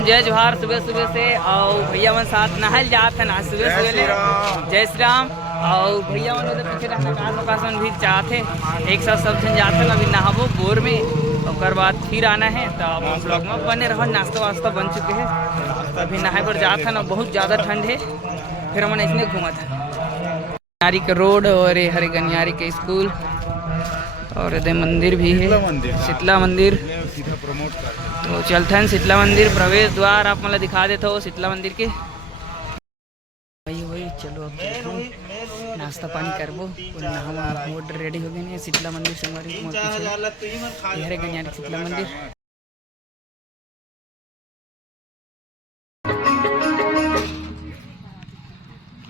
जय जोहार। सुबह सुबह से और भैया मन साथ नहल जात है ना सुबह सुबह। जय श्री राम। और भैया मन उधर पीछे रहना भी चाहते एक साथ सब जन जाते अभी नहाबो बोर में। और बाद फिर आना है तो ब्लॉग में बने रहो। नाश्ता वास्ता बन चुके हैं अभी नहाए पर जाता है ना। बहुत ज़्यादा ठंड है फिर हमने इसमें घूमा था गनियारी का रोड और हरे गनियारी के स्कूल और इधर मंदिर भी है शीतला मंदिर। तो चलते हैं शीतला मंदिर प्रवेश द्वार आप मतलब दिखा देते हो शीतला मंदिर के। वही चलो अब नाश्ता पानी करबो नहावा रोड रेडी हो गए शीतला मंदिर से हरे गनियारी शीतला मंदिर।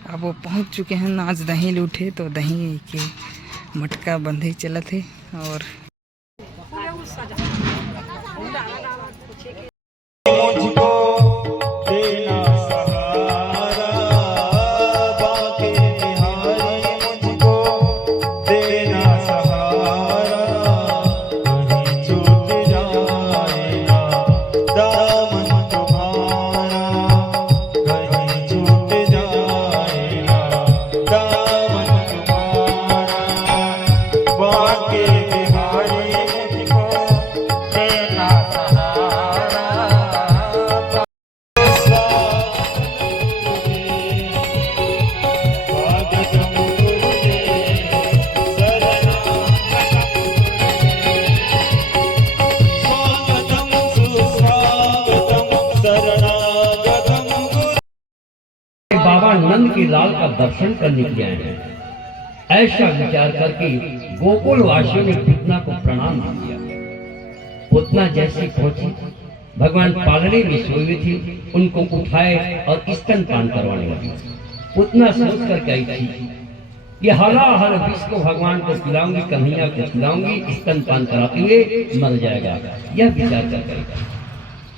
अब वो पहुंच चुके हैं। आज दही लूटे तो दही के मटका बंधे चलत है और नंद के लाल का दर्शन करने के आए हैं। ऐसा विचार करके गोकुल वासियों ने पूतना को प्रणाम किया। पूतना जैसी पहुंची भगवान पालने में सोए हुए थे उनको उठाए और स्तनपान करवाने लगे। पूतना सोच कर गई थी कि हर विष को भगवान को पिलाऊंगी कन्हैया को पिलाऊंगी स्तनपान कराते हुए मर जाएगा। यह विचार कर गई।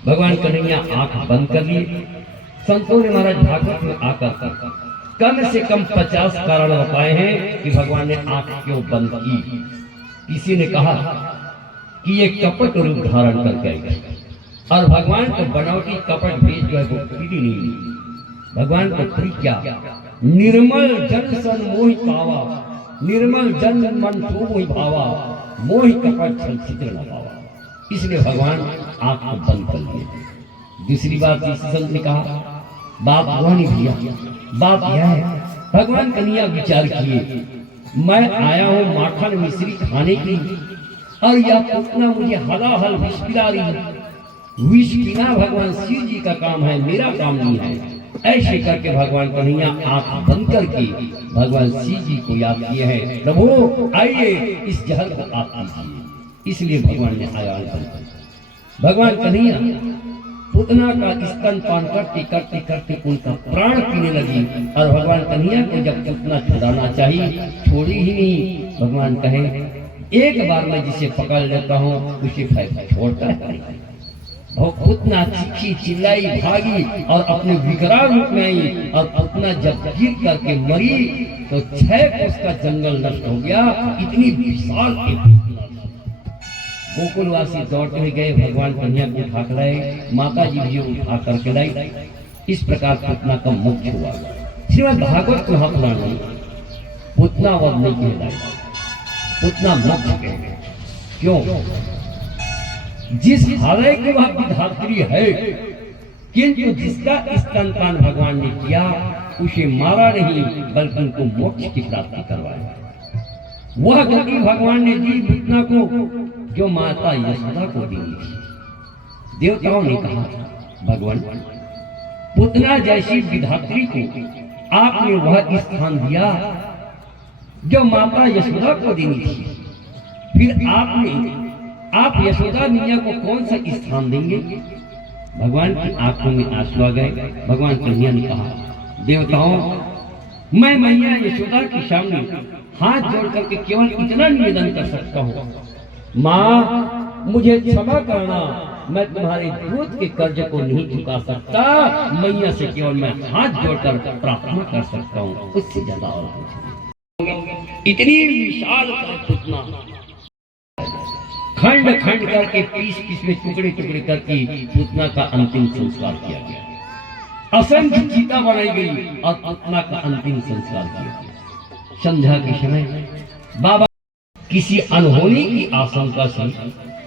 भगवान कन्हैया आंख बंद कर लिए। संतों ने महाराज भागवत में आकर कम से कम 50 कारण बताए हैं कि भगवान ने आंख क्यों बंद की। किसी ने कहा कि ये कपट रूप धारण करके आई और भगवान को बनावटी कपट भेज जो है वो पीड़ी नहीं। भगवान को प्री क्या निर्मल जन सन मोहि पावा निर्मल जन मन सो मोहि भावा मोहि कपट छल छिद्र न पावा। इसलिए भगवान आंख को बंद कर लिए। दूसरी बात इस संत ने कहा बात वह नहीं भैया बात यह है भगवान कन्हैया विचार किए मैं आया हूँ माखन मिश्री खाने की और यह पूतना मुझे हलाहल विष पिला रही है। विष पीना भगवान शिव जी का काम है मेरा काम नहीं है। ऐसे करके भगवान कन्हैया आंख बंद करके भगवान शिव जी को याद किए हैं। प्रभु आइए इस जहर को आप कीजिए। इसलिए भगवान ने आया भगवान कन्हैया पूतना का स्तनपान करते करते करते उनका प्राण पीने लगी और भगवान कन्हैया को जब पूतना छुड़ाना चाहिए छोड़ी ही नहीं। भगवान कहे एक बार मैं जिसे पकड़ लेता हूँ उसे छोड़ता है। पूतना चीखी चिल्लाई भागी और अपने विकराल रूप में आई और पूतना जब गिर करके मरी तो 6 कोस का जंगल नष्ट हो गया। इतनी विशाल गोकुलवासी दौड़ते हुए गए भगवान कन्हैया को उठा कर लाए। माता जी भी उठा करके लाई। इस प्रकार पूतना का मोक्ष हुआ। श्रीमद् भागवत महापुराण में पूतना वध नहीं कहलाया पूतना मोक्ष कहते। क्यों? जिस हालय की वह विधात्री है किंतु जिसका स्तनपान भगवान ने किया उसे मारा नहीं बल्कि उनको मोक्ष की प्राप्ति करवाया। वह गति भगवान ने दी पूतना को जो माता यशोदा को दी थी। देवताओं ने कहा भगवान पूतना जैसी विधात्री को आपने वह स्थान दिया जो माता यशोदा को देनी थी। फिर आप यशोदा मैया को कौन सा स्थान देंगे? भगवान की आंखों में आंसू आ गए। भगवान कन्हैया ने कहा देवताओं मैं मैया यशोदा के सामने हाथ जोड़ करके केवल इतना निवेदन कर सकता हूँ, माँ मुझे क्षमा करना, मैं तुम्हारे दूध के कर्ज को नहीं चुका सकता। मैया से केवल मैं हाथ जोड़कर प्रार्थना कर सकता हूँ, उससे ज्यादा और कुछ नहीं। इतनी विशाल पुतना खंड खंड करके पीस पीस में टुकड़े टुकड़े करके पुतना का अंतिम संस्कार किया गया। असंख्य चीता बनाई गई और पुतना का अंतिम संस्कार किया गया। संध्या के समय बाबा किसी अनहोनी की आशंका से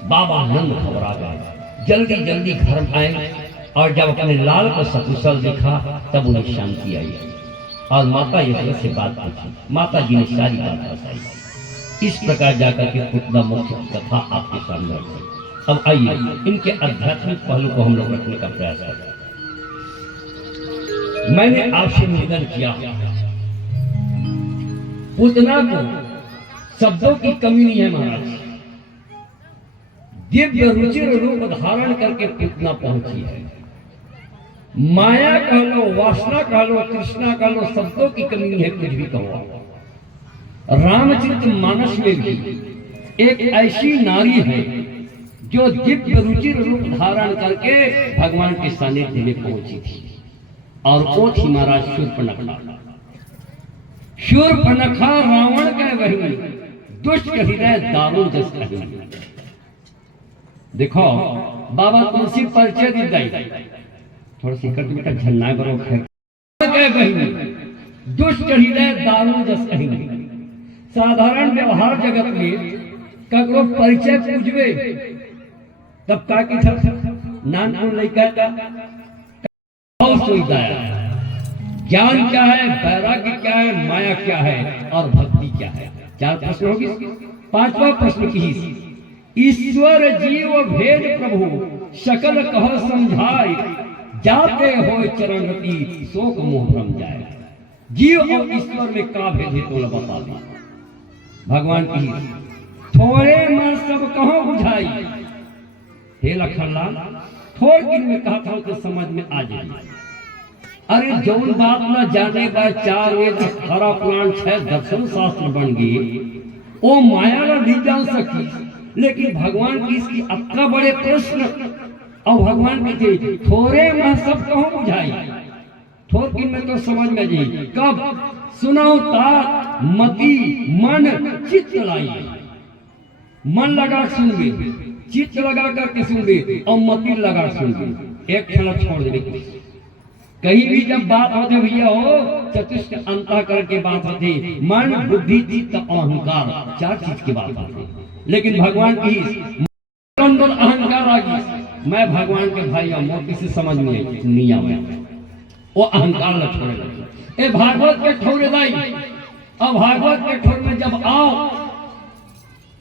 बाबा नंद घबरा गए, जल्दी जल्दी घर आए और जब अपने लाल को सकुशल देखा तब उन्हें शांति आई और माता यशोदा से बात पूछी। माता जी ने सारी बात बताई। इस प्रकार जाकर के पुतना मुख्य कथा आपके सामने रखी। अब आइए इनके आध्यात्मिक पहलू को हम लोग रखने का प्रयास करें। मैंने आपसे निवेदन किया, पुतना को शब्दों की कमी नहीं है महाराज। दिव्य रुचिर रूप धारण करके पुतना पहुंची है। माया कह लो, वासना कह लो, कृष्णा कह लो, शब्दों की कमी नहीं है, कुछ भी कहो। रामचरित मानस में भी एक ऐसी नारी है जो दिव्य रुचिर रूप धारण करके भगवान के सानिध्य में पहुंची थी और वो थी महाराज शूर्पणखा। शूर्पणखा रावण का बहन, दुष्ट हृदय दारुण जस कहनी। देखो बाबा तुलसी परिचय दी गई, थोड़ा सी कट बेटा झलना बरो है। दुष्ट हृदय दारुण जस कहनी। साधारण व्यवहार जगत में ककरो परिचय पूछवे तब का की था नान को लेकर ज्ञान क्या है, वैराग्य क्या है, माया क्या है और भक्ति क्या है। 4 प्रश्न होगी। 5वां प्रश्न की ईश्वर जीव भेद प्रभु सकल कह समझाए, जाते हो चरण रति शोक मोह भ्रम जाए। जीव और ईश्वर में का भेद है तो बता दी। भगवान की थोड़े में सब कहो बुझाई। हे लखनलाल, थोड़ दिन में कहा था तो समझ में आ जाए। अरे जौन बात न जाने बा 4 वेद 18 पुराण 6 दर्शन शास्त्र बन गए, वो माया न भी जान सकी। लेकिन भगवान की इसकी अतना बड़े प्रश्न और भगवान कहते थोड़े में सब कहो बुझाई। थोड़ दिन में तो समझ में जाए। कब सुनाओ तात मति मन चित्त लाई। मन लगा सुनबे, चित्त लगा करके सुनबे और मति लगा सुनबे। एक क्षण छोड़ दे। कहीं भी जब बात होते भैया हो चतुष्ट अंतःकरण के बात होती, मन बुद्धि चित्त अहंकार 4 चीज की बात होती। लेकिन भगवान की अंदर अहंकार आ गई। मैं भगवान के भाई हूं, किसी समझ में नहीं आया। वो अहंकार न छोड़े लगे। ए भागवत के ठोरे लाई। अब भागवत के ठोर में जब आओ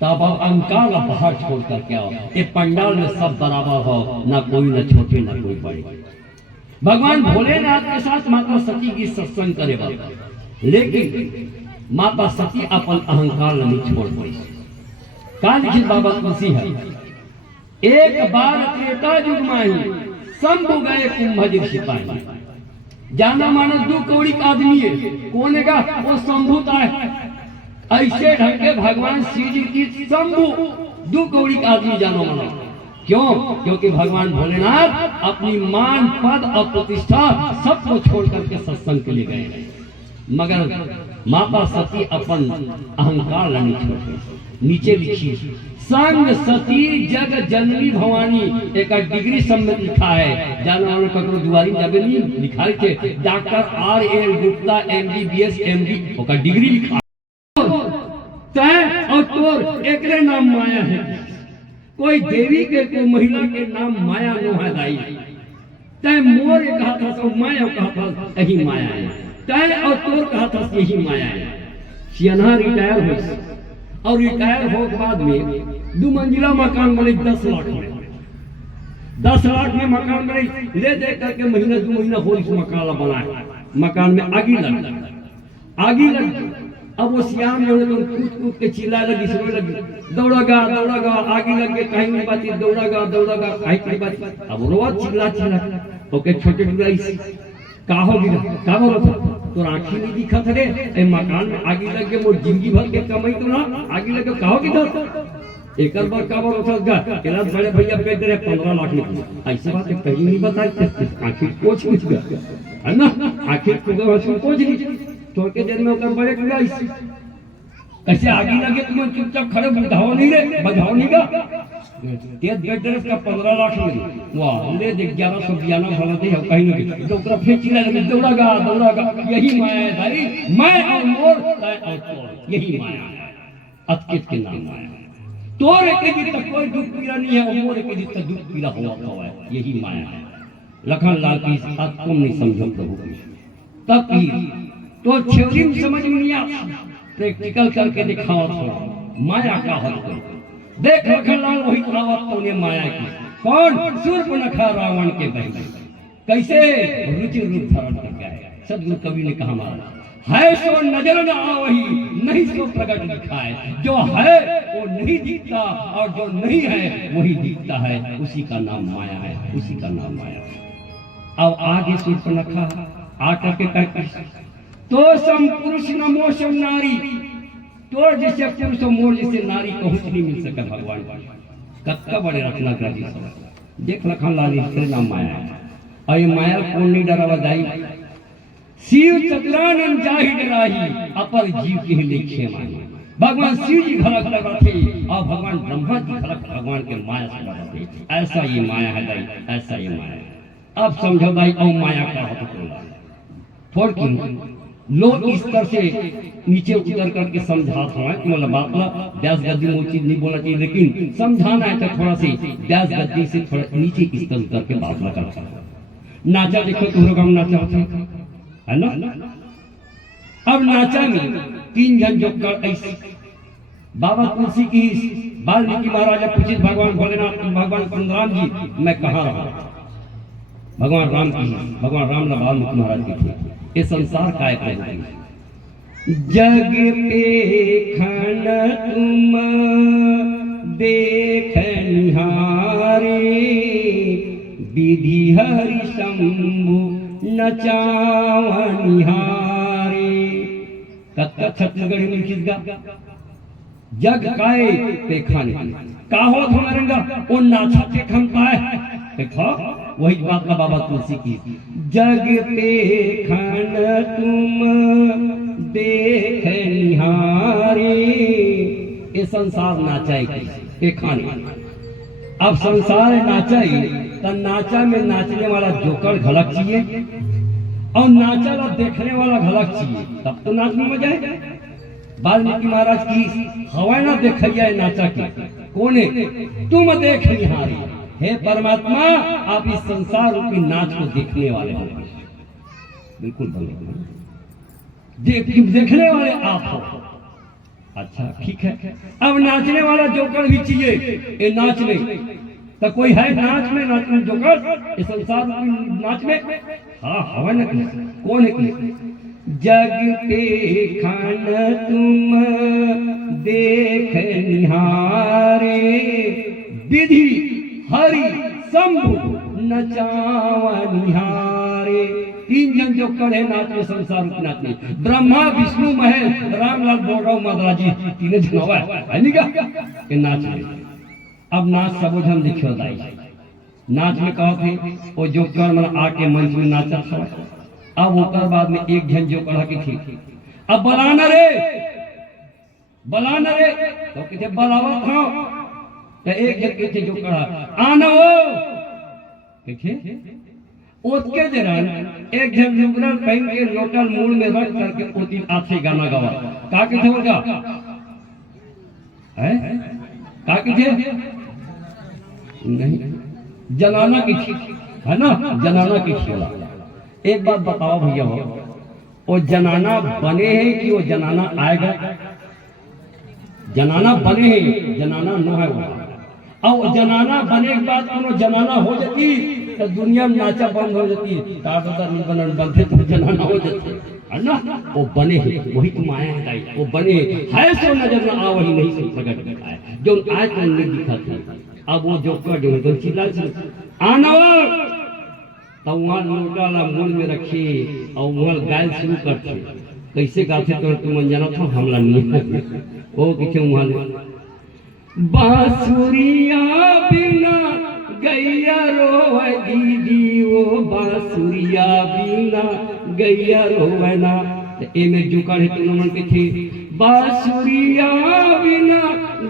तब अहंकार बाहर छोड़ करके आओ। ये पंडाल में सब बराबर हो, ना कोई न छोटे ना कोई बड़े। भगवान भोलेनाथ के साथ माता सती की सत्संग करे बाबा, लेकिन माता सती अपन अहंकार नहीं छोड़ पाई। का लिखित बाबा तुलसी है, एक बार त्रेता युग में शंभु गए कुंभ सिपाही। जाना मानो 2 कौड़ी का आदमी है, कौन का वो शंभुता है। ऐसे ढंग के भगवान शिव जी की शंभु 2 कौड़ी का आदमी जानो मानो। क्यों? क्योंकि भगवान भोलेनाथ अपनी मान पद और प्रतिष्ठा सबको छोड़ करके सत्संग के लिए गए। मगर माता सती अपन अहंकार नहीं छोड़े। नीचे लिखी संग सती जग जननी भवानी, एक डिग्री सब में लिखा है। जाना मानो ककरो दुआरी जब नहीं लिखा है doctor R.L. Gupta MBBS MD ओका डिग्री लिखा। तय और तोर एकरे नाम माया है। कोई देवी के कोई महिला के नाम माया नो है दाई। तय मोर कहा था सो माया कहा था यही माया है। तय और तोर कहा था यही माया है। सियाना रिटायर हुई और रिटायर हो के बाद में 2 मंजिला मकान बने 10 लाख में। 10 लाख में मकान बने, ले दे करके महीना 2 महीना हो इस मकान बनाए। मकान में आगी लग। अब वो सियाम जो है तो कूद के चिल्ला लगी, रोने लगी, दौड़ागा आगे लग के कहीं नहीं बाती, दौड़ागा कहीं नहीं बाती। अब रोज चिल्ला ओके छोटे का हो गिरा का बोलो तो आँखी नहीं दिखा थे ए मकान में आगे लग के मोर जिंदगी भर के कमाई तो ना आगे लग के कहो कि दस एक बार का बार उठा गया केला बड़े भैया कह दे 15 लाख निकले ऐसी बात पहले नहीं बताई आखिर कोच कुछ गया है ना आखिर कोच नहीं तो के दिन में ओकर बड़े किया कैसे आगे लगे तुम चुपचाप खड़े बधाओ नहीं रे बधाओ नहीं का तेज बेड्रेस का 15 लाख मिली वाह ले देख 1192 भला दे कहीं नहीं तो ओकरा फिर चिल्ला लगे दौड़ागा यही माया है भाई मैं और मोर और तोर यही माया है अतकित के नाम माया तोरे के जी तक कोई दुख पीड़ा नहीं है और मोरे के जी तक दुख पीड़ा हुआ है यही माया है लखन लाल की इस बात तुम नहीं समझो प्रभु की तब ही तो थ्योरी में समझ में नहीं आता प्रैक्टिकल करके दिखाओ थोड़ा माया का हल देख लखन लाल वही कहावत तूने माया की कौन शूर्पणखा रावण के बहन कैसे रुचि रूप धारण कर गया सदगुरु कवि ने कहा महाराज है सो नजर न आवही नहीं सो प्रकट दिखाए जो है वो नहीं दिखता और जो नहीं है वही दिखता है उसी का नाम माया है उसी का नाम माया है अब आगे शूर्पणखा आकर के कहते तो सम पुरुष न मोसम नारी तो जैसे पुरुष मोर जैसे नारी को कुछ नहीं मिल सका भगवान कत्ता बड़े रखना कर देख लखन लाल इसके नाम माया है और ये माया कौन नहीं डरावा जाई शिव चतुरानंद जाहि डराही अपर जीव के लेखे माने भगवान शिव जी घलक लगा थे और भगवान ब्रह्मा जी घलक भगवान के माया से लगा थे ऐसा ये माया है भाई ऐसा ये माया है अब समझो भाई और माया का होता थोड़ की लोग इस तरह से नीचे उतर करके समझाते हैं कि मतलब बात व्यास गद्दी में चीज नहीं बोलना चाहिए लेकिन समझाना है तो थोड़ा सी व्यास गद्दी से थोड़ा नीचे इस तरह उतर के बात लगा नाचा देखो तुम लोग हम नाचा है ना अब नाचा में 3 जन जो ऐसे बाबा तुलसी की वाल्मीकि महाराज पूछित भगवान भोलेनाथ भगवान संग्राम जी मैं कहाँ रहा भगवान राम की भगवान राम ने वाल्मीकि महाराज की थी ये संसार काय कर जग पे खन तुम देख निहारे विधि हरि शंभु नचावनिहारे कत्ता छत्तीसगढ़ में किसका जग काय पे खाने काहो धुमरंगा वो नाचा पे खन पाए देखो वही बात का बाबा तुलसी की जग पे खन तुम देख निहारे ये संसार नाचाएगी पे खाने अब संसार नाचाई तो नाचा में नाचने वाला जोकर घलक चाहिए और नाचा वाला देखने वाला घलक चाहिए तब तो नाचने में मजा है वाल्मीकि महाराज की हवा ना देखिए नाचा के कोने तुम देख निहारी हे परमात्मा आप इस संसार रूपी नाच को देखने वाले हो बिल्कुल देखने वाले आप हो अच्छा ठीक है अब नाचने वाला जोकर भी चाहिए ये नाच में तो कोई है नाच में नाचने जोकर इस संसार रूपी नाच में हाँ हवा न कौन है जग पे खान तुम देख निहारे विधि हरि शंभु नचावा निहारे 3 जन जो कड़े नाच में संसार नाच में ब्रह्मा विष्णु महेश रामलाल बोराव मदराजी 3 जन हुआ है नहीं का ये नाच में अब नाच सब हम देखियो दाई नाच में कहो थे वो जो कर मन आके मंच में नाचा था अब ओकर बाद में एक जन जो कहा की थी अब बलाना रे तो किथे बलावा था तो एक जन के जो कहा आना हो देखे ओतके दौरान एक जन लुगरल पहन के लोकल मूड में रख करके ओती आथे गाना गावा का के थे होगा है का के थे नहीं जनाना की है ना जनाना की खेला एक बात बताओ भैया हो वो जनाना बने हैं कि वो जनाना आएगा जनाना बने हैं जनाना न है वो और जनाना बने के बाद कोनो जनाना हो जाती तो दुनिया में नाचा बंद हो जाती बनते तो जनाना हो जाती है ना वो बने हैं वही तो माया है वो बने है सो नजर न आ वही नहीं से प्रकट करता है जो आज तो नहीं दिखा था अब वो जो कर जो चिल्ला आना तो वहाँ लोटा ला मूल में रखी और वहाँ गाय शुरू करते कैसे गाते तो तुम जाना था हमला नहीं वो किथे वहाँ बांसुरिया बिना गैया रोवे दीदी वो बांसुरिया बिना गैया रोवे ना एमे जुकाड़ है तुम मन के थे बांसुरिया बिना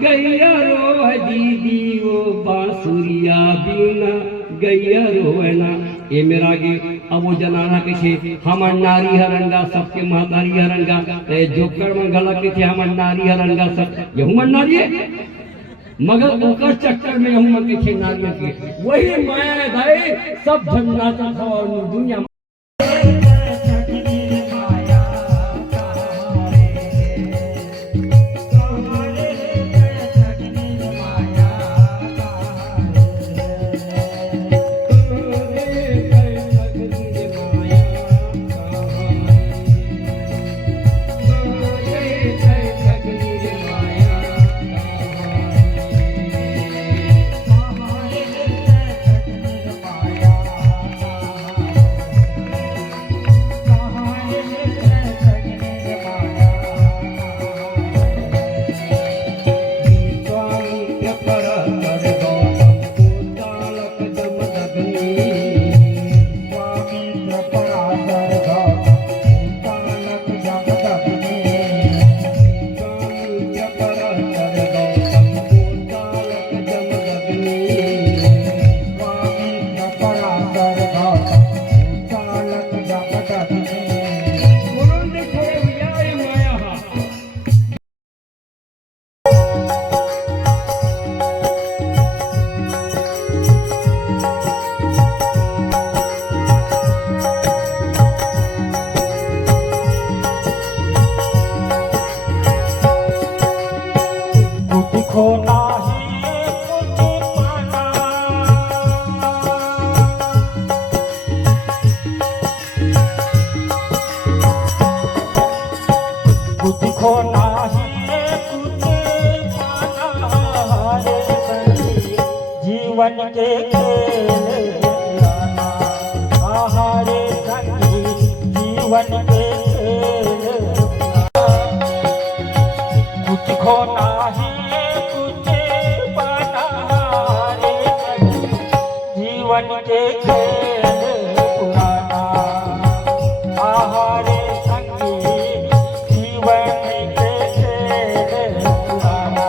गैया रोवे दीदी वो बांसुरिया बिना गैया रोवे ना ए मेरा गे अब वो जनाना के थे हमर नारी हरंगा सबके महतारी हरंगा जोकर में गला के थे हमर नारी हरंगा सब यहू मन नारी है मगर ओकर चक्कर में यहू मन के थे नारियों के वही माया भाई सब झंडा था और दुनिया जीवन के खेल आहारे संगी जीवन के खेल कुछ खोना ही कुछ पाना रे संगी जीवन के खेल पुराना आहारे संगी जीवन के खेल पुराना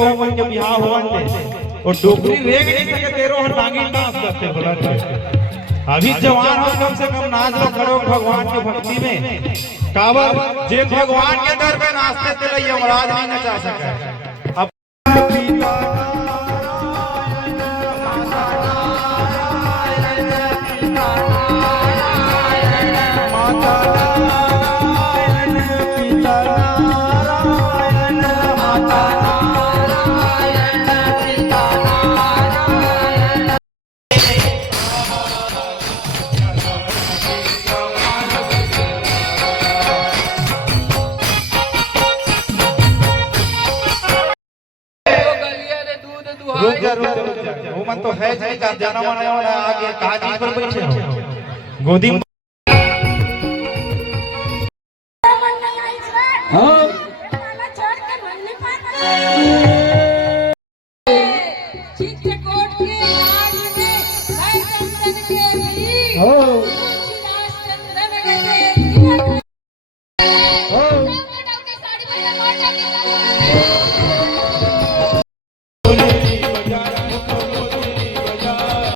वो मन के बिहाव होवन दे और डोकरी रेग नहीं सके तेरो हर नागिन डांस करते बोला अभी जवान हो कम से कम नाच लो खड़ो भगवान की भक्ति में काबर जे भगवान के दर पे नाचते थे यमराज नहीं नचा सके अब रुक जा वो मन तो है नहीं का जाना माना वाला आगे कहां चीज पर बैठे हो गोदी में हाँ चित्रकूट के राज में हर कंचन के भी